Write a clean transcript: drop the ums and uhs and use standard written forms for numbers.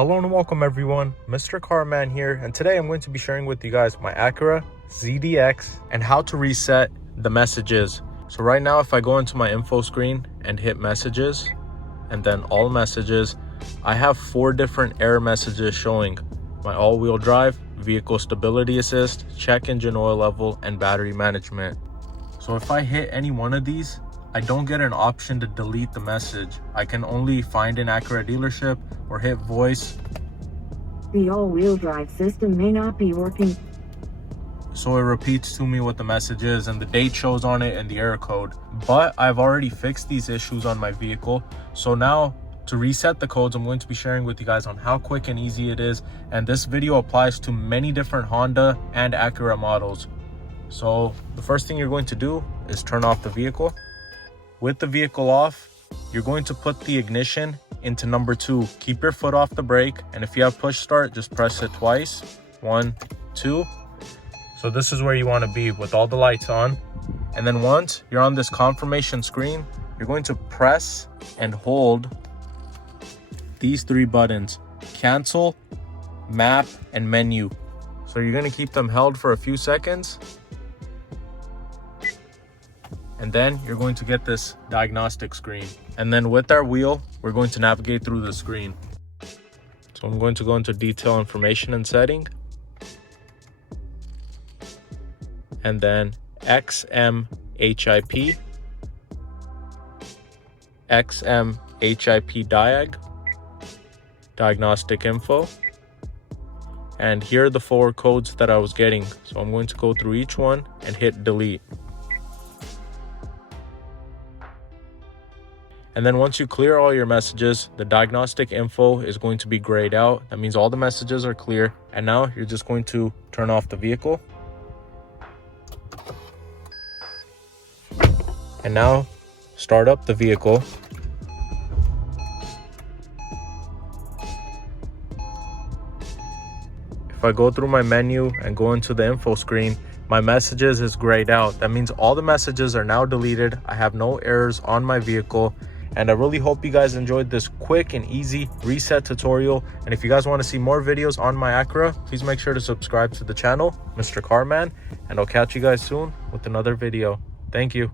Hello and welcome everyone, MrCarMAN here, and today I'm going to be sharing with you guys my Acura ZDX and how to reset the messages. So right now if I go into my info screen and hit messages and then all messages, I have 4 different error messages showing: my all-wheel drive, vehicle stability assist, check engine oil level, and battery management. So if I hit any one of these, I don't get an option to delete the message. I can only find an Acura dealership or hit voice. The all-wheel drive system may not be working. So it repeats to me what the message is and the date shows on it and the error code. But I've already fixed these issues on my vehicle. So now to reset the codes, I'm going to be sharing with you guys on how quick and easy it is. And this video applies to many different Honda and Acura models. So the first thing you're going to do is turn off the vehicle. With the vehicle off, you're going to put the ignition into number 2. Keep your foot off the brake, and if you have push start, just press it twice. 1, 2. So this is where you want to be with all the lights on. And then once you're on this confirmation screen, you're going to press and hold these 3 buttons: cancel, map, and menu. So you're going to keep them held for a few seconds. And then you're going to get this diagnostic screen. And then with our wheel, we're going to navigate through the screen. So I'm going to go into detail information and setting. And then XMHIP, XMHIP diagnostic info. And here are the 4 codes that I was getting. So I'm going to go through each one and hit delete. And then once you clear all your messages, the diagnostic info is going to be grayed out. That means all the messages are clear. And now you're just going to turn off the vehicle. And now start up the vehicle. If I go through my menu and go into the info screen, my messages is grayed out. That means all the messages are now deleted. I have no errors on my vehicle. And I really hope you guys enjoyed this quick and easy reset tutorial. And if you guys want to see more videos on my Acura, please make sure to subscribe to the channel, MrCarMAN, and I'll catch you guys soon with another video. Thank you.